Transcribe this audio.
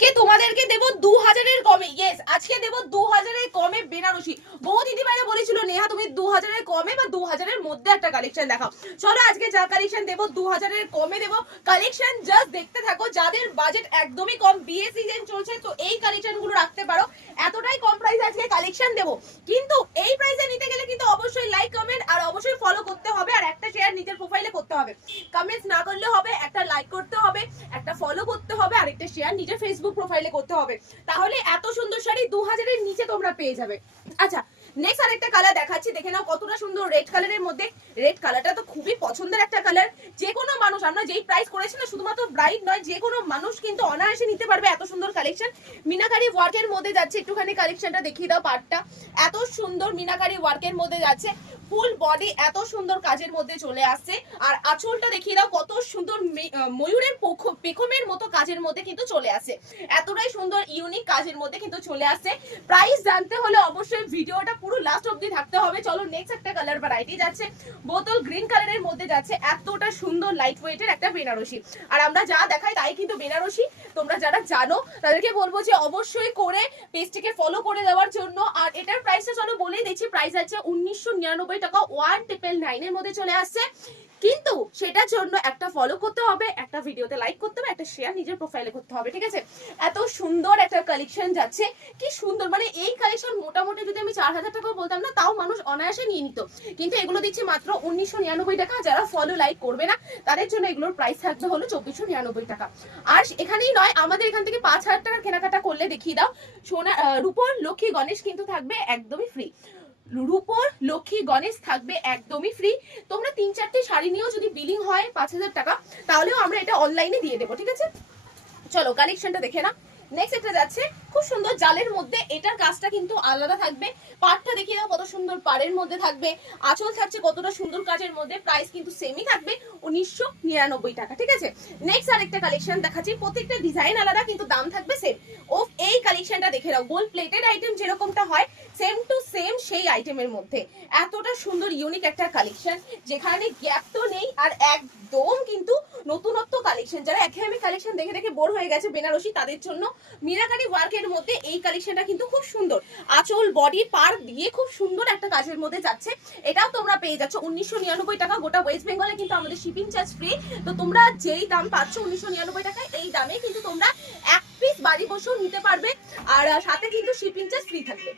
কে তোমাদেরকে দেব 2000-এর কমে। ইয়েস, আজকে দেব 2000-এর কমে বেনারসি। বহু দিদিভাইরা বলেছিল নেহা তুমি 2000-এর কমে বা 2000-এর মধ্যে একটা কালেকশন দেখাও। চলো আজকে যা কালেকশন দেব 2000-এর কমে দেব। কালেকশন জাস্ট দেখতে থাকো। যাদের বাজেট একদমই কম, বিয়ে সিজন চলছে, তো এই কালেকশনগুলো রাখতে পারো। এতটাই কম প্রাইসে আজকে কালেকশন দেব, কিন্তু এই প্রাইসে নিতে গেলে কিন্তু অবশ্যই লাইক কমেন্ট আর অবশ্যই ফলো করতে হবে, আর একটা শেয়ার নিজের প্রোফাইলে করতে হবে। কমেন্টস না করলে হবে, একটা লাইক করতে হবে, একটা ফলো করতে হবে, আর একটা শেয়ার নিজের ফেসবুক প্রোফাইলে করতে হবে। তাহলে এত সুন্দর শাড়ি 2000-এর নিচে তোমরা পেয়ে যাবে। আচ্ছা, নেক্সট আরেকটা কালার দেখাচ্ছি, দেখে নাও কতটা সুন্দর রেড কালারের মধ্যে। রেড কালারটা তো খুবই পছন্দের একটা কালার। যে কোনো মানুষ, আমরা যেই প্রাইস করেছি না, শুধুমাত্র ব্রাইড নয়, যে কোনো মানুষ কিন্তু অনায়াসে নিতে পারবে। এত সুন্দর কালেকশন মিনাকারি ওয়ার্কের মধ্যে যাচ্ছে। একটুখানি কালেকশনটা দেখিয়ে দাও। পার্টটা এত সুন্দর মিনাকারি ওয়ার্কের মধ্যে যাচ্ছে। ফুল বডি এত সুন্দর কাজের মধ্যে চলে আসছে। আর আঁচলটা দেখিয়ে দাও, কত সুন্দর ময়ূরের পেখমের মতো কাজের মধ্যে কিন্তু চলে আসে। এতটাই সুন্দর ইউনিক কাজের মধ্যে কিন্তু চলে আসছে। প্রাইস জানতে হলে অবশ্যই ভিডিওটা পুরো লাস্ট অবধি থাকতে হবে। চলো নেক্সট একটা কালার ভ্যারাইটি যাচ্ছে, বোতল গ্রিন কালারের মধ্যে যাচ্ছে। এতটা সুন্দর লাইট ওয়েটের একটা বেনারসি। আর আমরা যা দেখাই তাই কিন্তু বেনারসি। তোমরা যারা জানো তাদেরকে বলবো যে অবশ্যই করে পেজটিকে ফলো করে দেওয়ার জন্য। আর এটার প্রাইসটা চলো বলেই দিচ্ছি, প্রাইস আছে 1999 টাকা। 1999 এর মধ্যে চলে আসছে, কিন্তু সেটার জন্য একটা ফলো করতে হবে, একটা ভিডিওতে লাইক করতে হবে, একটা শেয়ার নিজের প্রোফাইলে করতে হবে, ঠিক আছে? এত সুন্দর একটা কালেকশন যাচ্ছে, কি সুন্দর। মানে এই কালেকশন মোটামুটি যদি আমি 4000 টাকা বলতাম না, তাও মানুষ অনায়াসে নিয়ে নিত, কিন্তু এগুলো দিচ্ছে মাত্র 1999 টাকা। যারা ফলো লাইক করবে না তাদের জন্য এগুলোর প্রাইস থাকবে হলো 2499 টাকা। আর এখানেই নয়, আমাদের এখান থেকে 5000 টাকার কেনাকাটা করলে দেখিয়ে দাও, সোনা রূপর লক্ষ্মী গণেশ কিন্তু থাকবে একদমই ফ্রি। রূপর লক্ষ্মী গণেশ থাকবে একদমই ফ্রি। তোমরা 3-4টে শাড়ি নিয়েও যদি বিলিং হয় 5000 টাকা, তাহলেও আমরা এটা অনলাইনে দিয়ে দেবো, ঠিক আছে? চলো কালেকশনটা দেখে না। নেক্সট এটা যাচ্ছে খুব সুন্দর জালের মধ্যে। এটার কাজটা কিন্তু আলাদা থাকবে। পাড়টা দেখিয়ে দাও, কত সুন্দর পাড়ের মধ্যে থাকবে। আঁচল থাকছে কতটা সুন্দর কাজের মধ্যে। প্রাইস কিন্তু সেমই থাকবে 1999 টাকা, ঠিক আছে? নেক্সট আরেকটা কালেকশন দেখাচ্ছি, প্রত্যেকটা ডিজাইন আলাদা কিন্তু দাম থাকবে সেম। ও এই কালেকশনটা দেখে নাও, গোল্ড প্লেটেড আইটেম যেরকমটা হয় সেম টু সেম সেই আইটেমের মধ্যে। এতটা সুন্দর ইউনিক একটা কালেকশন, যেখানে গ্যাপ তো নেই, আর একদম কিন্তু নতুনত্ব কালেকশন। যারা একঘেয়েমি কালেকশন দেখে দেখে বোর হয়ে গেছে বেনারসি, তাদের জন্য মিনাকারি ওয়ার্কের মধ্যে এই কালেকশনটা কিন্তু খুব সুন্দর। আঁচল বডি পার দিয়ে খুব সুন্দর একটা কাজের মধ্যে যাচ্ছে। এটাও তোমরা পেয়ে যাচ্ছ 1999 টাকা। গোটা ওয়েস্ট বেঙ্গলে কিন্তু আমাদের শিপিং চার্জ ফ্রি। তো তোমরা যেই দাম পাচ্ছ 1999 টাকায়, এই দামে কিন্তু তোমরা এক পিস বাড়ি বসেও নিতে পারবে, আর সাথে কিন্তু শিপিং চার্জ ফ্রি থাকবে।